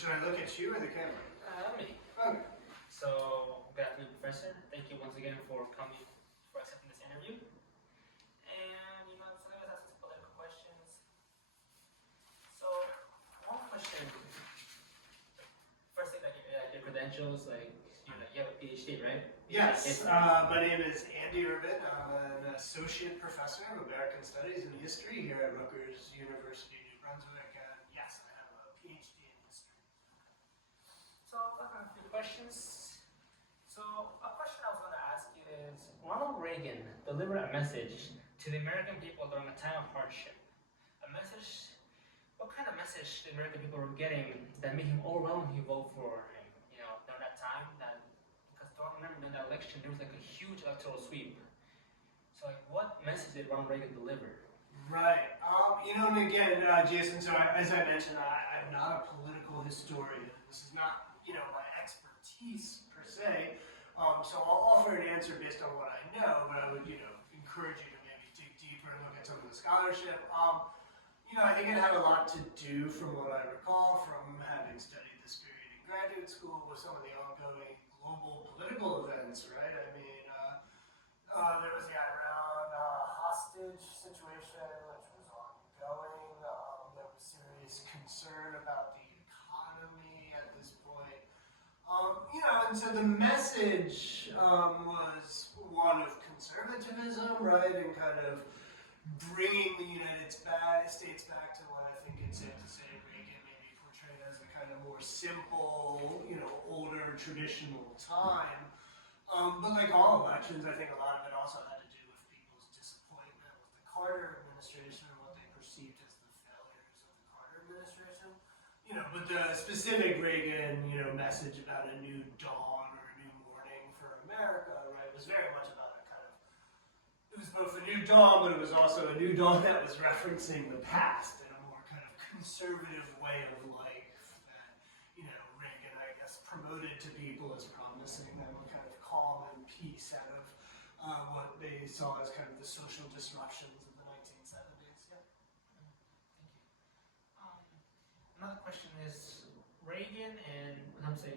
should I look at you or the camera? Me. Okay. So, good afternoon, Professor. Thank you once again for coming, for accepting this interview. And, so let's ask some political questions. So, one question. First thing, your credentials, you have a PhD, right? Yes, my name is Andy Urban. I'm an associate professor of American Studies and History here at Rutgers University, New Brunswick, and yes, I have a PhD in history. So, I've got a few questions. So, a question I was going to ask you is, Ronald Reagan delivered a message to the American people during a time of hardship. A message, what kind of message the American people were getting that made him overwhelmingly vote for him, during that time? Because I remember in that election, there was like a huge electoral sweep. So, what message did Ronald Reagan deliver? Right. And again, Jason, so as I mentioned, I'm not a political historian. This is not, my expertise per se. So I'll offer an answer based on what I know, but I would, encourage you to maybe dig deeper and look at some of the scholarship. I think it had a lot to do, from what I recall, from having studied this period in graduate school with some of the ongoing global political events, right? I mean, there was the Iran hostage situation, which was ongoing. There was serious concern about the economy at this point. And so the message was one of conservatism, right, and kind of bringing the United States back to what I think it's safe to say Reagan maybe portrayed as a kind of more simple, older, traditional time. But like all elections, I think a lot of it also had to do with people's disappointment with the Carter administration and what they perceived as the failures of the Carter administration. But the specific Reagan, message about a new dawn or a new morning for America, right, was very much about a kind of, it was both a new dawn, but it was also a new dawn that was referencing the past in a more kind of conservative way of life that, Reagan, I guess, promoted to people as promising them a kind of calm and peace out of what they saw as kind of the social disruptions of the 1970s. Yeah. Thank you. Another question is, Reagan and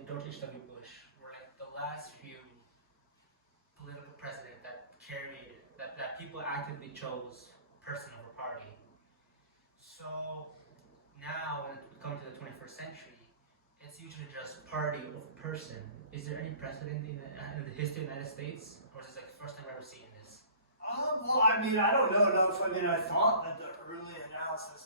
George H.W. Bush were like the last few political presidents that people actively chose person over party. So now, when it comes to the 21st century, it's usually just party over person. Is there any precedent in the history of the United States, or is this like the first time we're ever seeing this? Well, I don't know enough. I thought that the early analysis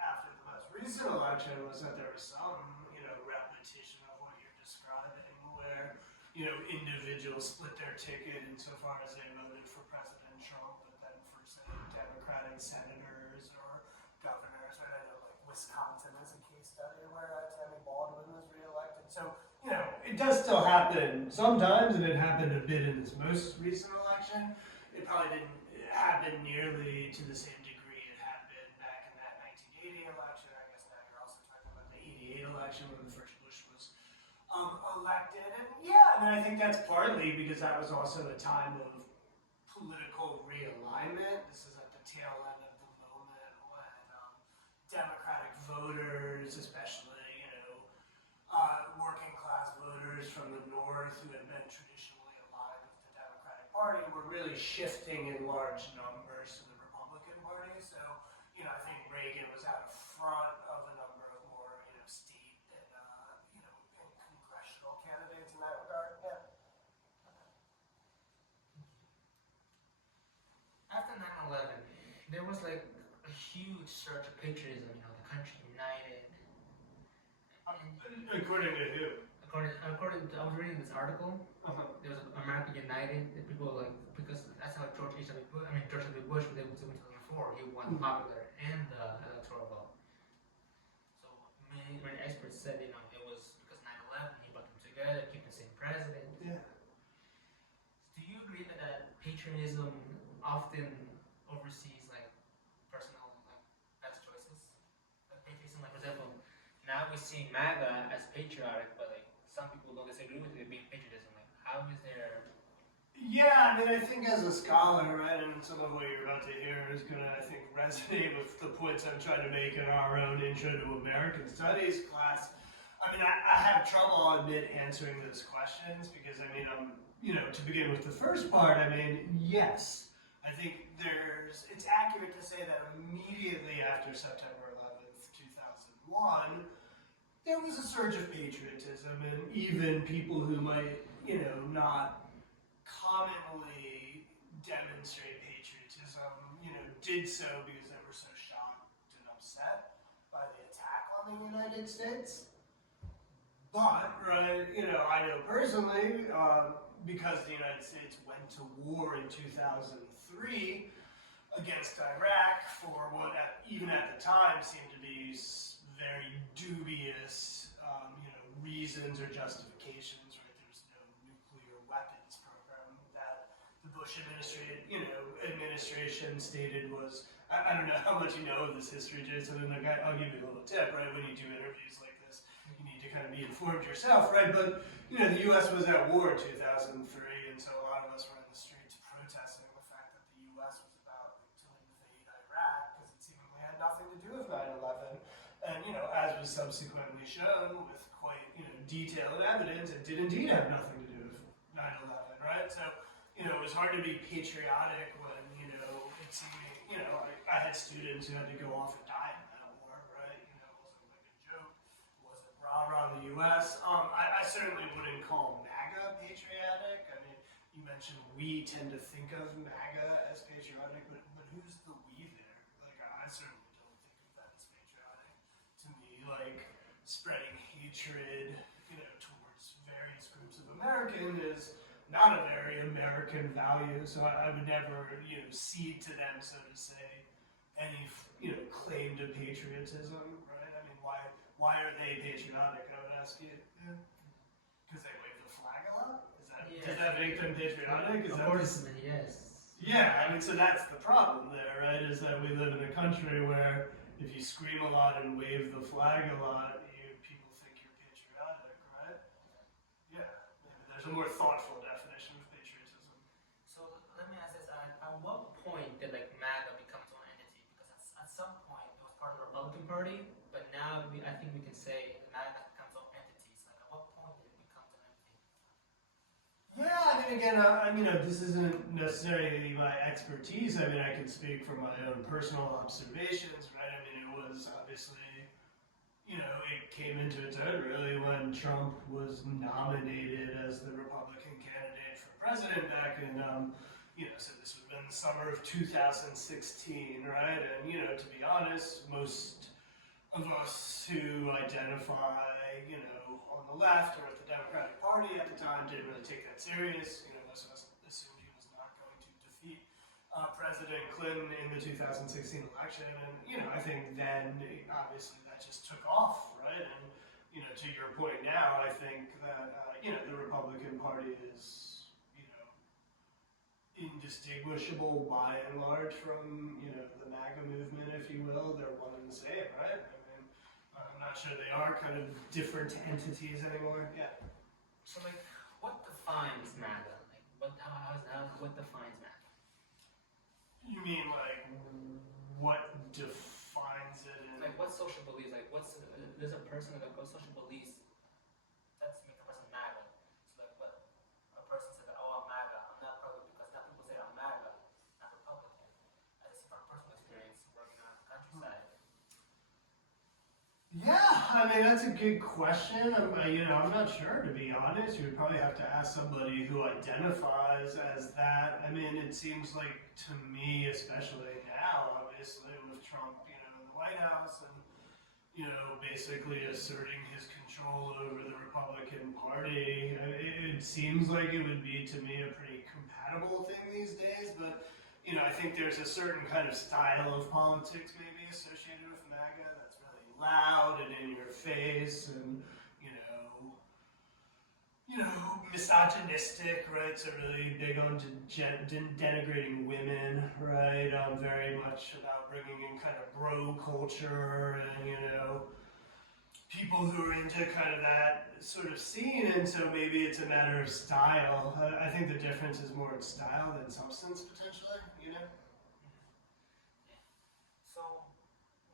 after the most recent election was that there was some, repetition of what you're describing, where, individuals split their ticket insofar as they voted for President Trump, but then for, say, Democratic senators or governors, right? I know, like, Wisconsin is a case study where Tammy Baldwin was reelected. So, it does still happen sometimes, and it happened a bit in this most recent election. It probably didn't happen nearly to the same degree it happened back in that 1980 election. I guess now you're also talking about the 88 election when the first Bush was elected. And yeah, I think that's partly because that was also a time of political realignment. This is at the tail end of the moment when Democratic voters, especially, working class voters from the North who had been traditionally aligned with the Democratic Party were really shifting in large numbers to the Republican Party. So, I think Reagan was out front of a number of more, state and, and congressional candidates in that regard. Yeah. After 9/11, there was like a huge surge of patriotism, the country united. According to who? According to, I was reading this article. There was America United. People because that's how George W. Bush was able to win 2004. He won the popular and the electoral vote. So many experts said, it was because 9/11 he brought them together, keep the same president. Yeah. Do you agree that patriotism often oversees personal best choices? Patriotism, for example, now we see MAGA as patriotic, but some people don't disagree with it being patriotism. How is there? Yeah, I think as a scholar, right, and some of what you're about to hear is going to, I think, resonate with the points I'm trying to make in our own Intro to American Studies class. I mean, I have trouble, I'll admit, answering those questions because, I mean, to begin with the first part, I mean, yes. I think it's accurate to say that immediately after September 11th, 2001, there was a surge of patriotism, and even people who might, not commonly demonstrate patriotism, did so because they were so shocked and upset by the attack on the United States. But, right, I know personally, because the United States went to war in 2003 against Iraq for what, even at the time, seemed to be very dubious, reasons or justifications. Right, there was no nuclear weapons program that the Bush administration stated was. I don't know how much you know of this history, Jason, and I'll give you a little tip. Right, when you do interviews like this, you need to kind of be informed yourself, right? But the U.S. was at war in 2003, and so a lot of us were in the streets protesting the fact that the U.S. was about to invade Iraq because it seemingly had nothing to do with 9/11. And as was subsequently shown with quite detailed evidence, it did indeed have nothing to do with 9/11, right? So it was hard to be patriotic when it seemed I had students who had to go off and die in that war, right? It wasn't like a joke. It wasn't rah-rah in the U.S. I certainly wouldn't call MAGA patriotic. I mean, you mentioned we tend to think of MAGA as patriotic, but who's the we there? Like, I certainly don't think of that as patriotic. To me, like, spreading hatred, towards various groups of Americans is not a very American value, so I would never, cede to them, so to say, any, claim to patriotism, right? I mean, why are they patriotic? I would ask you. Because they wave the flag a lot. Does that make them patriotic? Of course, yes. Yeah, I mean, so that's the problem there, right? Is that we live in a country where if you scream a lot and wave the flag a lot, people think you're patriotic, right? Yeah, maybe there's a more thoughtful definition of patriotism. So let me ask this: at what point did MAGA become its own entity? Because at some point it was part of the Republican Party, but now I think we can say MAGA becomes its own entity. So at what point did it become its own entity? Yeah, I mean, again, this isn't necessarily my expertise. I mean, I can speak from my own personal observations, right? I mean, it was obviously, it came into its own really when Trump was nominated as the Republican candidate for president back in, so this would have been the summer of 2016, right? And, to be honest, most of us who identify, on the left or with the Democratic Party at the time didn't really take that serious. Most of us assumed he was not going to defeat President Clinton in the 2016 election. And, I think then, obviously, that just took off, right? And, to your point now, I think that, the Republican Party is, indistinguishable by and large from, the MAGA movement, if you will. They're one and the same, right? I mean, I'm not sure they are kind of different entities anymore. Yeah. So what defines MAGA? What defines MAGA? You mean what defines it? What social beliefs? There's a person what social beliefs that make a person MAGA. So what a person says that I'm MAGA, I'm not Republican because now people say I'm MAGA, not Republican. I just from personal experience working on the countryside. Yeah, I mean that's a good question. I'm not sure, to be honest. You would probably have to ask somebody who identifies as that. I mean, it seems like to me, especially now, obviously with Trump, in the White House and basically asserting his control over the Republican Party, it seems like it would be to me a pretty compatible thing these days. But I think there's a certain kind of style of politics maybe associated with MAGA that's really loud and in your face and misogynistic, right? So really big on denigrating women, right? Very much about bringing in kind of bro culture and people who are into kind of that sort of scene, and so maybe it's a matter of style. I think the difference is more in style than substance, potentially, So,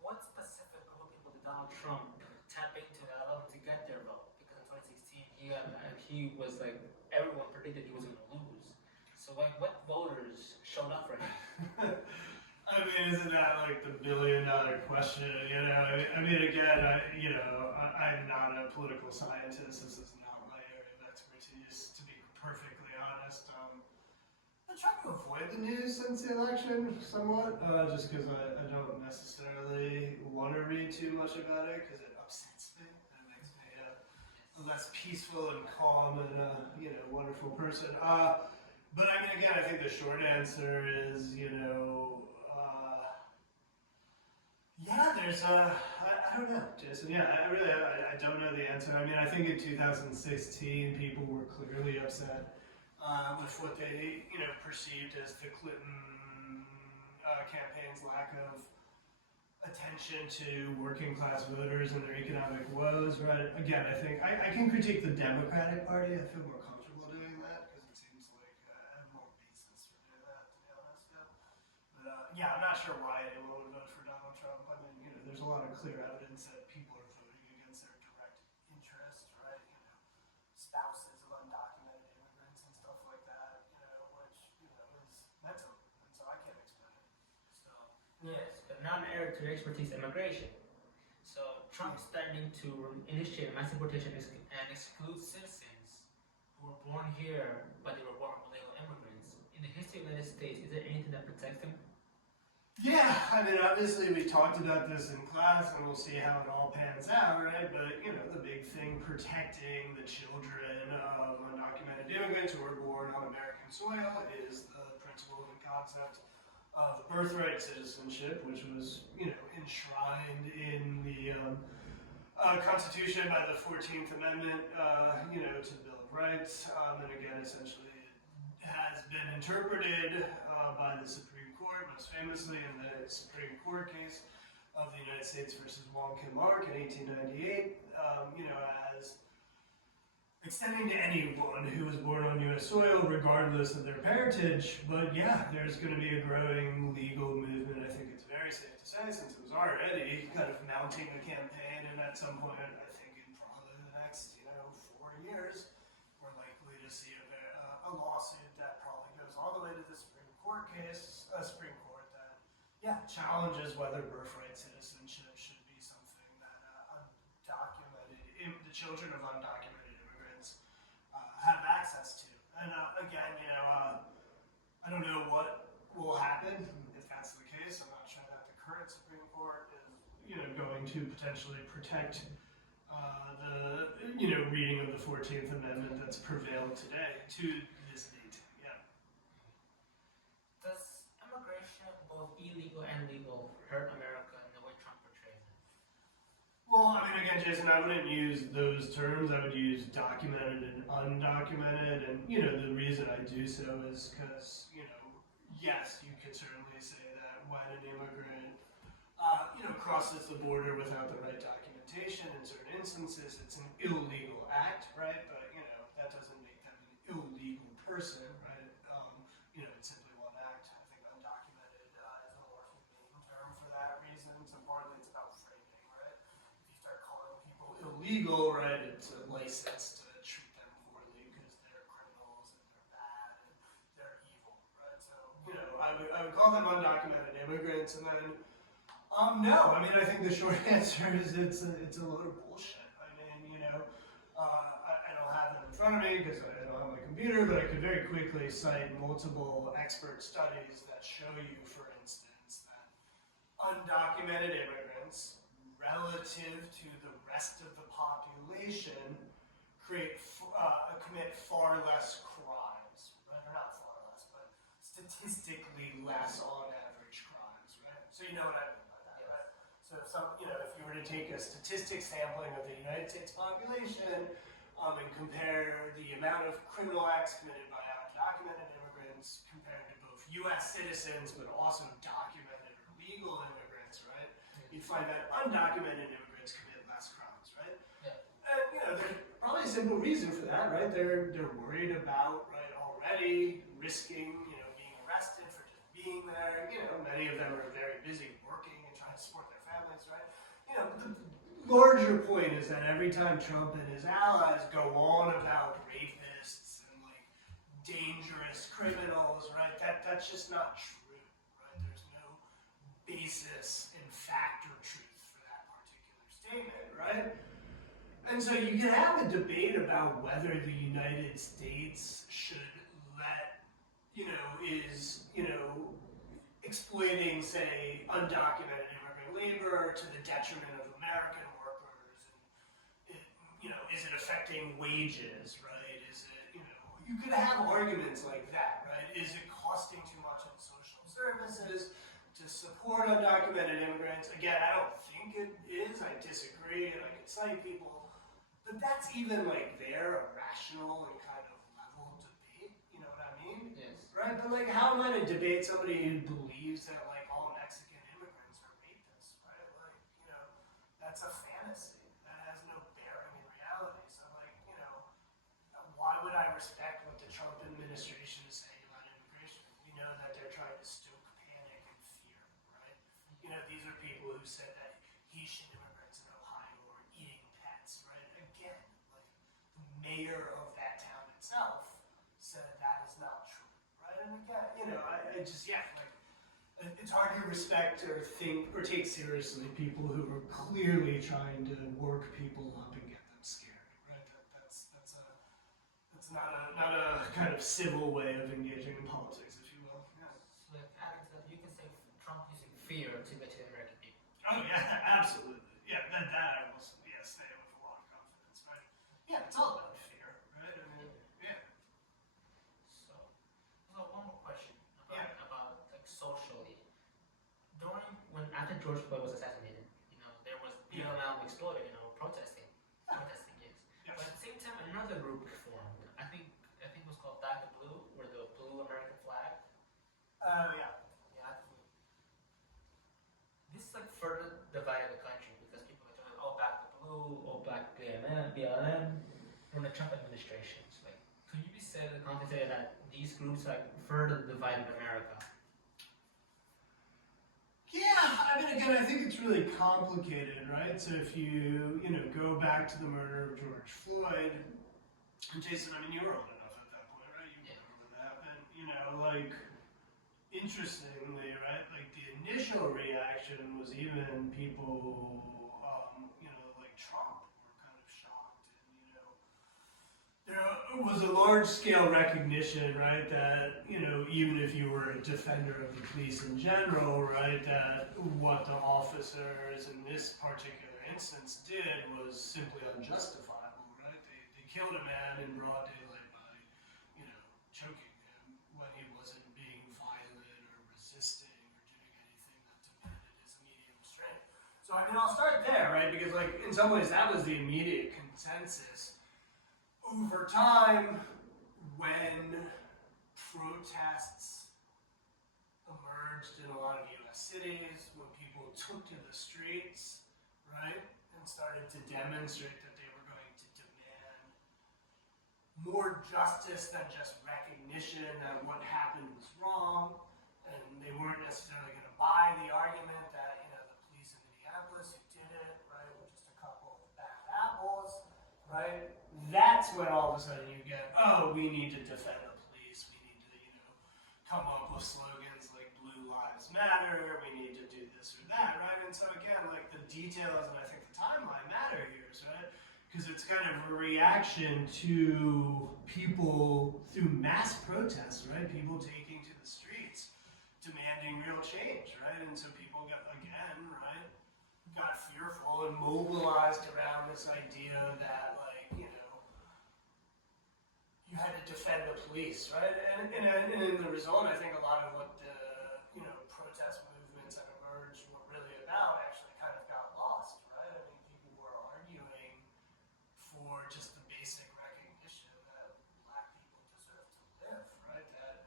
what specific group of people did Donald Trump tap into that allowed him to get there he was like everyone predicted he was gonna lose. So like, what voters showed up for him? I mean, isn't that like the $1 billion question? You know, I mean, again, I'm not a political scientist. This is not my area of expertise, to be perfectly honest. I try to avoid the news since the election somewhat, just because I don't necessarily want to read too much about it because it upsets me. It makes me a less peaceful and calm and wonderful person. But I mean, again, I think the short answer is, yeah, there's I don't know, Jason. Yeah, I don't know the answer. I mean, I think in 2016 people were clearly upset with what they perceived as the Clinton campaign's lack of attention to working class voters and their economic woes. Right. Again, I think I can critique the Democratic Party. I feel more comfortable doing that because it seems like I have more basis for doing that, to be honest. Yeah. But yeah, I'm not sure why anyone would vote for Donald Trump. I mean, there's a lot of clear evidence that people are voting against their direct interest, right? Spouses of undocumented immigrants and stuff like that, which is mental, and so I can't explain it. So Yes, but now I'm heir to the expertise immigration. So Trump's threatening to initiate mass deportation and exclude citizens who were born here but they were born with illegal immigrants. In the history of the United States, is there anything that protects them? yeah, I mean, obviously we talked about this in class, and we'll see how it all pans out, right? But the big thing protecting the children of undocumented immigrants who were born on American soil is the principle and concept of birthright citizenship, which was enshrined in the Constitution by the 14th Amendment, to the Bill of Rights, and again, essentially, it has been interpreted by the Supreme Court, most famously in the Supreme Court case of the United States versus Wong Kim Ark in 1898, as extending to anyone who was born on U.S. soil, regardless of their parentage. But yeah, there's going to be a growing legal movement. I think it's very safe to say, since it was already kind of mounting a campaign, and at some point, I think in probably the next 4 years, we're likely to see a lawsuit that probably goes all the way to the Supreme Court Supreme Court that challenges whether birthright citizenship should be something that the children of undocumented immigrants have access to. And again, I don't know what will happen if that's the case. I'm not sure that the current Supreme Court is going to potentially protect the reading of the 14th Amendment that's prevailed today to this date. Yeah. Does immigration, both illegal and legal, hurt America in the way Trump portrays it? Well, I mean, again, Jason, I wouldn't use those terms. I would use documented and undocumented. And, the reason I do so is because, yes, you could certainly say that when an immigrant, crosses the border without the right documentation, in certain instances, it's an illegal act, right? But, that doesn't make them an illegal person, right? It's simply one act. I think undocumented is a more humane term for that reason. So partly it's about framing, right? If you start calling people illegal, right, it's a license to treat them poorly because they're criminals and they're bad and they're evil, right? So, I would call them undocumented immigrants, and then no, I mean, I think the short answer is it's a load of bullshit. I mean, I don't have them in front of me because I don't have my computer, but I could very quickly cite multiple expert studies that show you, for instance, that undocumented immigrants, relative to the rest of the population, commit far less crimes. Right? Or not far less, but statistically less on average crimes. Right? So you know what I mean. So if you were to take a statistic sampling of the United States population and compare the amount of criminal acts committed by undocumented immigrants compared to both U.S. citizens but also documented or legal immigrants, right? You'd find that undocumented immigrants commit less crimes, right? Yeah. And there's probably a simple reason for that, right? They're worried about, right, already risking, being arrested for just being there. Many of them are very busy working and trying to support their families, right? larger point is that every time Trump and his allies go on about rapists and like dangerous criminals, right? That's just not true, right? There's no basis in fact or truth for that particular statement, right? And so you can have a debate about whether the United States should let, is, exploiting, say, undocumented immigrant labor to the detriment of American workers, and is it affecting wages, right? Is it, you could have arguments like that, right? Is it costing too much in social services to support undocumented immigrants? Again, I don't think it is. I disagree, and I can cite people. But that's even like their rational and kind of level debate, you know what I mean? Yes. Right? But like, how am I to debate somebody who believes that like all Mexican immigrants are rapists, right? Like, that's a fantasy that has no bearing in reality. So like, why would I respect what the Trump administration is saying about immigration? We know that they're trying to stoke panic and fear, right? These are people who said that Haitian immigrants in Ohio are eating pets, right? Again, like the mayor of that town itself said that is not true, right? And again, I just, like, it's hard to respect or think or take seriously people who are clearly trying to work people up and get them scared, right? That's not a kind of civil way of engaging in politics, if you will. Yeah. So like adding to that, you can say Trump using fear to get to the American people. Oh yeah, absolutely. Yeah, that I will say with a lot of confidence, right? Yeah, it's all about fear, right? I mean, yeah. So, one more question about, Yeah. about like socially. After George Floyd was assassinated, there was BLM exploded, protesting, yes. Yes. But at the same time, another group formed. I think it was called Back the Blue, or the Blue American Flag. Yeah. Yeah. This like further divided the country because people were talking, oh, Back the Blue, oh, Black BLM, from the Trump administration. So, like, could you be said the context that these groups like further divided America? Yeah, I mean, again, I think it's really complicated, right? So if you, go back to the murder of George Floyd, and Jason, I mean, you were old enough at that point, right? You remember when that happened. Like, interestingly, right, like the initial reaction was even people, like Trump were kind of shocked, and, there was a large-scale recognition, right, that, even if you were a defender of the police in general, right, that what the officers in this particular instance did was simply unjustifiable, right? They killed a man in broad daylight by, choking him when he wasn't being violent or resisting or doing anything that demanded his immediate restraint. So, I mean, I'll start there, right, because, like, in some ways that was the immediate consensus. Over time, when protests emerged in a lot of U.S. cities, when people took to the streets, right, and started to demonstrate that they were going to demand more justice than just recognition that what happened was wrong, and they weren't necessarily going to buy the argument that, the police in Minneapolis who did it, right, were just a couple of bad apples, right? That's when all of a sudden you get, oh, we need to defend the police, we need to, come up with slogans like Blue Lives Matter, we need to do this or that, right? And so again, like the details and I think the timeline matter here, right? Because it's kind of a reaction to people through mass protests, right? People taking to the streets, demanding real change, right? And so people got fearful and mobilized around this idea that, like, you had to defend the police, right? And in the result, I think a lot of what the, protest movements that emerged were really about actually kind of got lost, right? I mean, people were arguing for just the basic recognition that Black people deserve to live, right? That,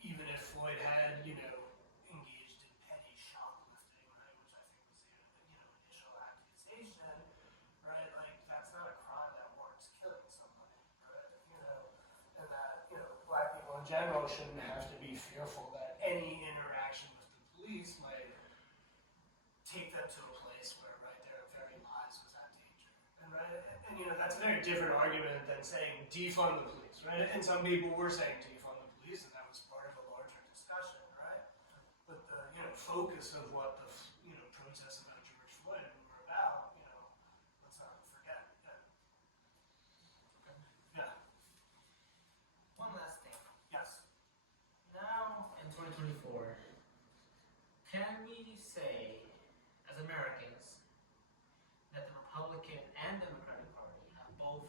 even if Floyd had, engaged in petty shoplifting, right, which I think was the, initial accusation, right? Like, that's not a crime that warrants killing somebody, right? And that, Black people in general shouldn't have to be fearful that any interaction with the police might take them to a place where, right, their very lives And that's a very different argument than saying defund the police, right? And some people were saying defund the police, and that was part of a larger discussion, right? But the focus of what the protests about George Floyd were about, let's not forget. Yeah. One last thing. Yes. Now, in 2024, can we say, as Americans, that the Republican and Democratic Party have both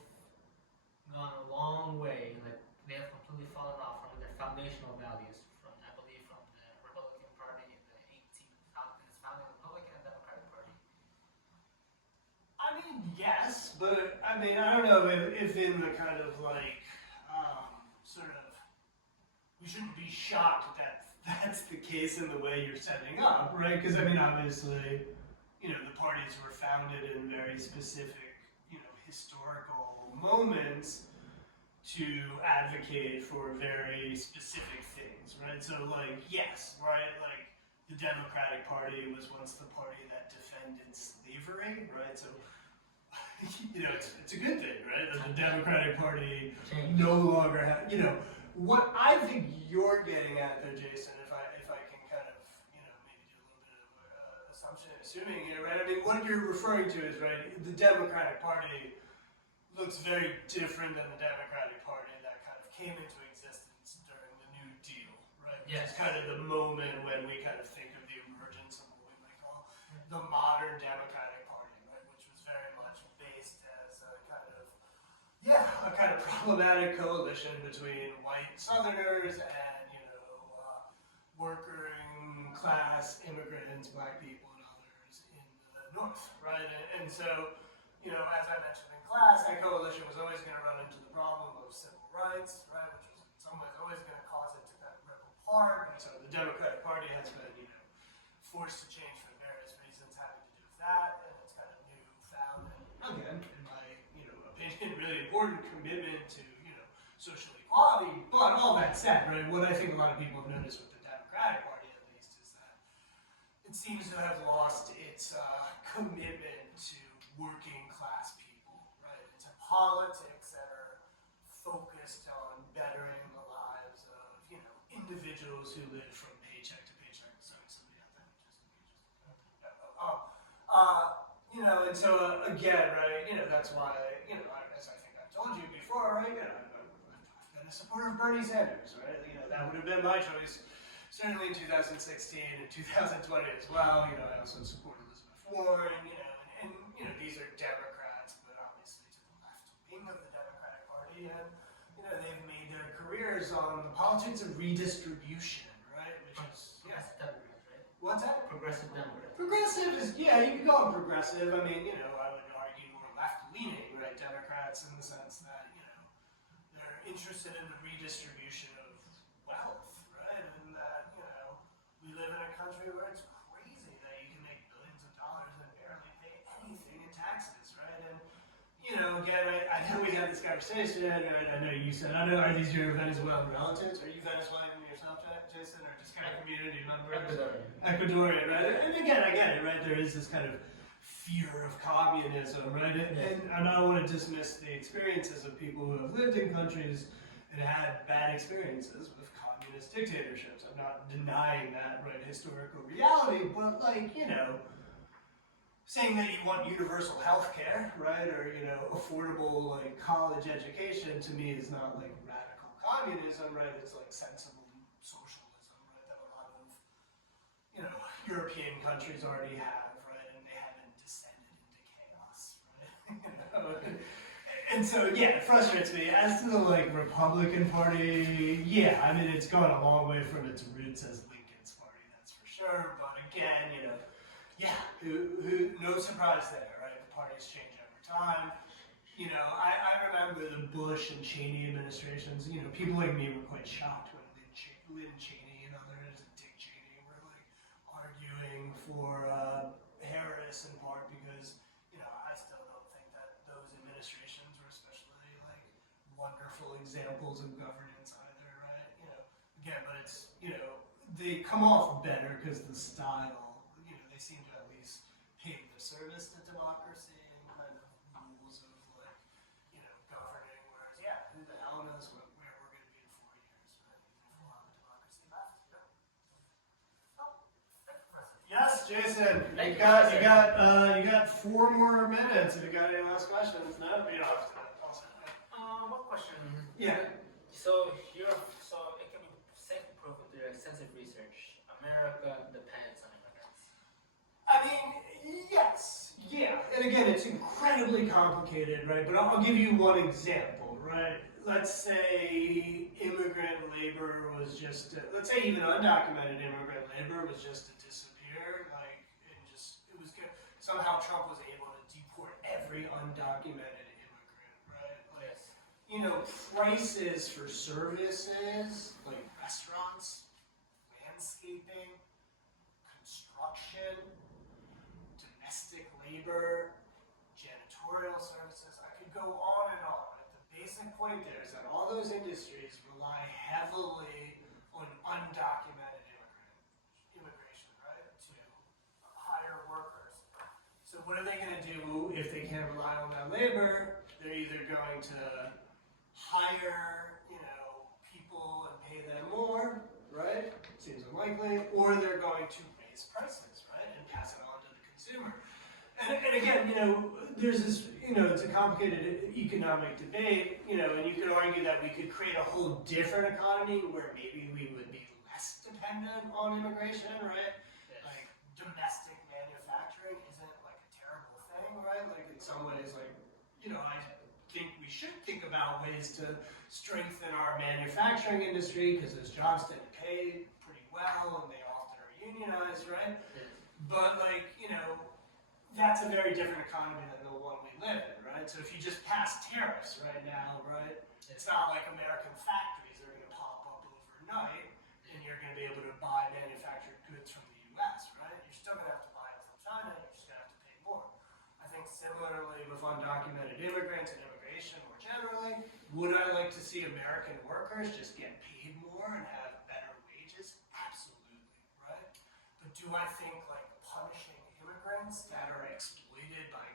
gone a long way, like they have completely fallen off from their foundational values, from, I believe, from the Republican Party in the 18th founding Republican and Democratic Party? I mean, yes, but I mean, I don't know if in the kind of sort of, we shouldn't be shocked that that's the case in the way you're setting up, right? Because I mean, obviously, the parties were founded in very specific, historical moments to advocate for very specific things, right? So, yes, right? The Democratic Party was once the party that defended slavery, right? So, it's a good thing, right? That the Democratic Party no longer has, what I think you're getting at there, Jason, if I can kind of, maybe do a little bit of assumption and assuming here, right? I mean, what you're referring to is, right, the Democratic Party looks very different than the Democratic Party that kind of came into existence during the New Deal, right? Which Yes. is kind of the moment when we kind of think of the emergence of what we might call the modern Democratic Party, right? Which was very much based as a kind of problematic coalition between white Southerners and, working class immigrants, black people, and others in the North, right? And so, as I mentioned in class, that coalition was always going to run into the problem of civil rights, right? Which was in some ways always going to cause it to kind of rip apart. And so the Democratic Party has been, forced to change for various reasons having to do with that, and it's kind of newfound and again, in my opinion, really important commitment to social equality. But all that said, right, what I think a lot of people have noticed with the Democratic Party, at least, is that it seems to have lost its commitment to working class people, right? It's politics that are focused on bettering the lives of individuals who live from paycheck to paycheck. Sorry, somebody out there and so again, right, that's why, as I think I've told you before, right, I've been a supporter of Bernie Sanders, right? That would have been my choice, certainly in 2016 and 2020 as well. I also support Elizabeth Warren, and these are Democrats, but obviously to the left wing of the Democratic Party, and, they've made their careers on the politics of redistribution, right, which is, Progressive Democrats, right? What's that? Progressive Democrats. Progressive is, yeah, you can call it progressive. I mean, I would argue more left-leaning, right? Democrats in the sense that, they're interested in the redistribution of wealth, right? And that, we live in a country where it's crazy that you can make billions of dollars and barely pay anything in taxes, right? And, again, I know we had this conversation, right? I know you said, are these your Venezuelan relatives? Are you Venezuelan yourself, Jason, or just kind of community members? Ecuadorian, right? And again, I get it, right? There is this kind of fear of communism, right? And I don't want to dismiss the experiences of people who have lived in countries and had bad experiences with communist dictatorships. I'm not denying that, right, historical reality, but saying that you want universal health care, right, or, affordable, college education, to me is not, radical communism, right? It's, sensible socialism, right, that a lot of, European countries already have, right, and they haven't descended into chaos, right? And so, yeah, it frustrates me. As to the, Republican Party, yeah, I mean, it's gone a long way from its roots as Lincoln's party, that's for sure, but again, yeah, no surprise there, right? The parties change over time. I remember the Bush and Cheney administrations, people like me were quite shocked when Lynn Cheney and others, and Dick Cheney were, arguing for Harris in part because, I still don't think that those administrations were especially, wonderful examples of governance either, right? Again, but it's, they come off better because the style, they seem to at least pay lip service to democracy and kind of rules of, Jason. Thank You you, got Professor. you got 4 more minutes. If you got any last questions, no, you don't have to. One question. Yeah. So it can be safely proven through extensive research. America depends on immigrants. I mean, yes, yeah. And again, it's incredibly complicated, right? But I'll give you one example, right? Let's say immigrant labor was just, let's say even undocumented immigrant labor was just to disappear, like, it was good. Somehow Trump was able to deport every undocumented immigrant, right? Like, Yes. you know, prices for services, like restaurants, landscaping, construction, domestic labor, janitorial services. I could go on and on. But the basic point there is that all those industries rely heavily on undocumented immigration, right? To hire workers. So what are they going to do if they can't rely on that labor? They're either going to hire, people and pay them more, right? Seems unlikely. Or they're going to raise prices, right? And pass it on to the consumer. And again, there's this, it's a complicated economic debate, and you could argue that we could create a whole different economy where maybe we would be less dependent on immigration, right? Yes. Like domestic manufacturing isn't like a terrible thing, right? Like in some ways, I think we should think about ways to strengthen our manufacturing industry because those jobs tend to pay pretty well and they often are unionized, right? Yes. But that's a very different economy than the one we live in, right? So if you just pass tariffs right now, right, it's not like American factories are going to pop up overnight and you're going to be able to buy manufactured goods from the U.S., right? You're still going to have to buy it from China. You're just going to have to pay more. I think similarly with undocumented immigrants and immigration more generally, would I like to see American workers just get paid more and have better wages? Absolutely, right? But do I think punishing immigrants that are exploited by